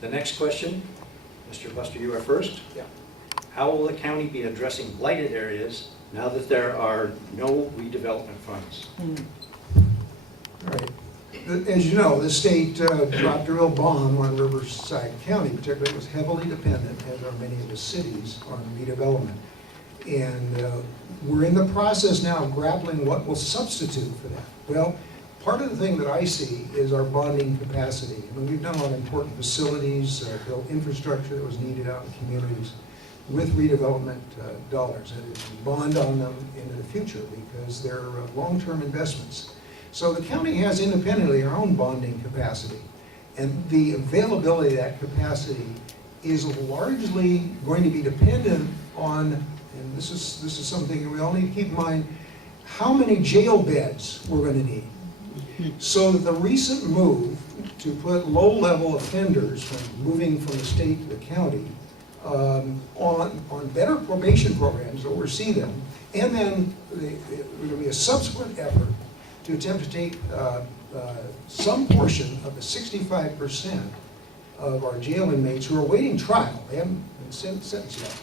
The next question, Mr. Buster, you are first. Yeah. How will the county be addressing blighted areas now that there are no redevelopment funds? All right. As you know, the state dropped a real bomb on Riverside County, particularly. It was heavily dependent, as are many of the cities, on redevelopment. And we're in the process now of grappling what will substitute for that. Well, part of the thing that I see is our bonding capacity. I mean, we've done a lot of important facilities, built infrastructure that was needed out in communities with redevelopment dollars, and bond on them into the future because they're long-term investments. So the county has independently our own bonding capacity, and the availability of that capacity is largely going to be dependent on, and this is something we all need to keep in mind, how many jail beds we're going to need. So that the recent move to put low-level offenders moving from the state to the county on better probation programs to oversee them, and then there will be a subsequent effort to attempt to take some portion of the 65% of our jail inmates who are awaiting trial, they haven't been sentenced yet,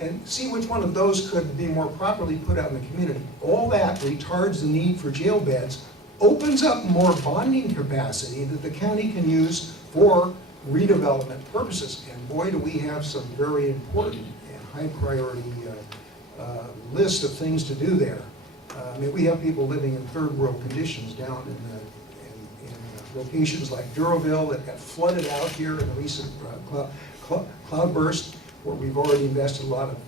and see which one of those could be more properly put out in the community. All that retards the need for jail beds, opens up more bonding capacity that the county can use for redevelopment purposes. And boy, do we have some very important and high priority list of things to do there. I mean, we have people living in third world conditions down in locations like Duroville that got flooded out here in the recent cloudburst, where we've already invested a lot of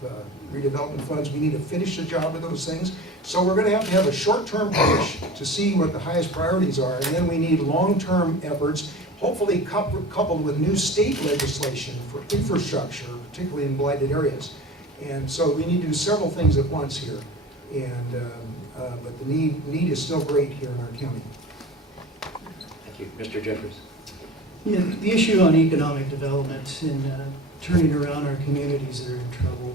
redevelopment funds. We need to finish the job of those things. So we're going to have a short-term push to see what the highest priorities are, and then we need long-term efforts, hopefully coupled with new state legislation for infrastructure, particularly in blighted areas. And so we need to do several things at once here. And but the need is still great here in our county. Thank you. Mr. Jeffries. Yeah, the issue on economic development and turning around our communities that are in trouble.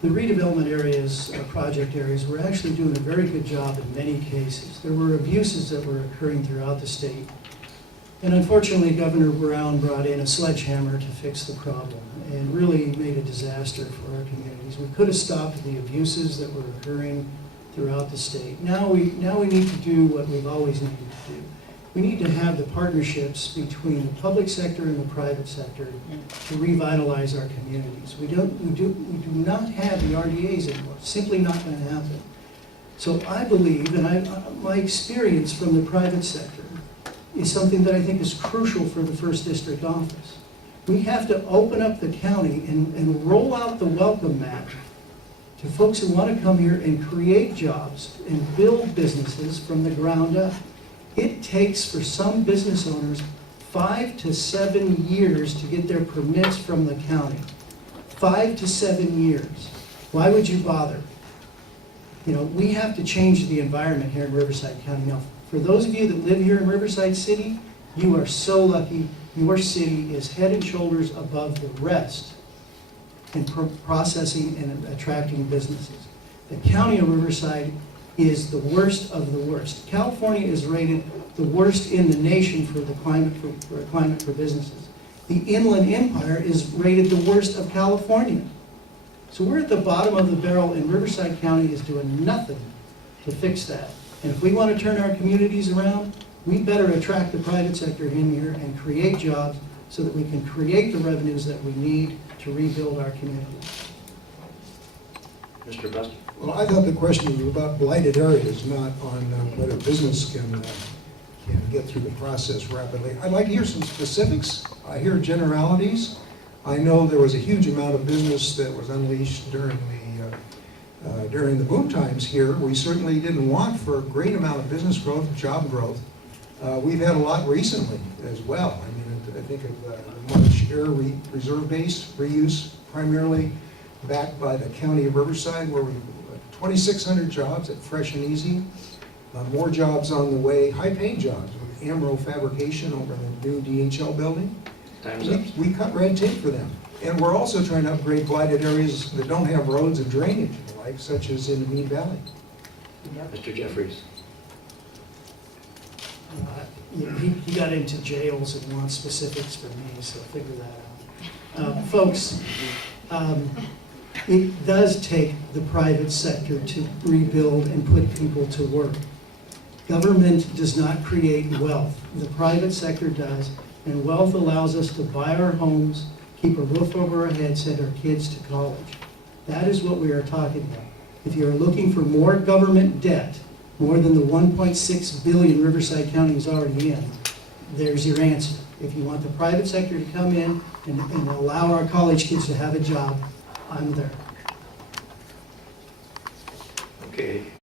The redevelopment areas, project areas, we're actually doing a very good job in many cases. There were abuses that were occurring throughout the state. And unfortunately, Governor Brown brought in a sledgehammer to fix the problem and really made a disaster for our communities. We could have stopped the abuses that were occurring throughout the state. Now we need to do what we've always needed to do. We need to have the partnerships between the public sector and the private sector to revitalize our communities. We do not have the RDAs anymore. It's simply not going to happen. So I believe, and my experience from the private sector is something that I think is crucial for the First District office. We have to open up the county and roll out the welcome mat to folks who want to come here and create jobs and build businesses from the ground up. It takes, for some business owners, 5 to 7 years to get their permits from the county. 5 to 7 years. Why would you bother? You know, we have to change the environment here in Riverside County. Now, for those of you that live here in Riverside City, you are so lucky. Your city is head and shoulders above the rest in processing and attracting businesses. The county of Riverside is the worst of the worst. California is rated the worst in the nation for the climate for businesses. The Inland Empire is rated the worst of California. So we're at the bottom of the barrel, and Riverside County is doing nothing to fix that. And if we want to turn our communities around, we better attract the private sector in here and create jobs so that we can create the revenues that we need to rebuild our communities. Mr. Buster. Well, I thought the question was about blighted areas, not on whether business can get through the process rapidly. I'd like to hear some specifics. I hear generalities. I know there was a huge amount of business that was unleashed during the boom times here. We certainly didn't want for a great amount of business growth, job growth. We've had a lot recently as well. I mean, I think of the March Air Reserve Base reuse, primarily backed by the County of Riverside, where we 2,600 jobs at Fresh and Easy. More jobs on the way, high-paying jobs with Amro Fabrication over in the new DHL building. Time's up. We cut red tape for them. And we're also trying to upgrade blighted areas that don't have roads and drainage and the like, such as in the Mead Valley. Mr. Jeffries. He got into jails and wants specifics from me, so figure that out. Folks, it does take the private sector to rebuild and put people to work. Government does not create wealth. The private sector does, and wealth allows us to buy our homes, keep a roof over our heads, send our kids to college. That is what we are talking about. If you're looking for more government debt, more than the 1.6 billion Riverside County is already in, there's your answer. If you want the private sector to come in and allow our college kids to have a job, I'm there. Okay.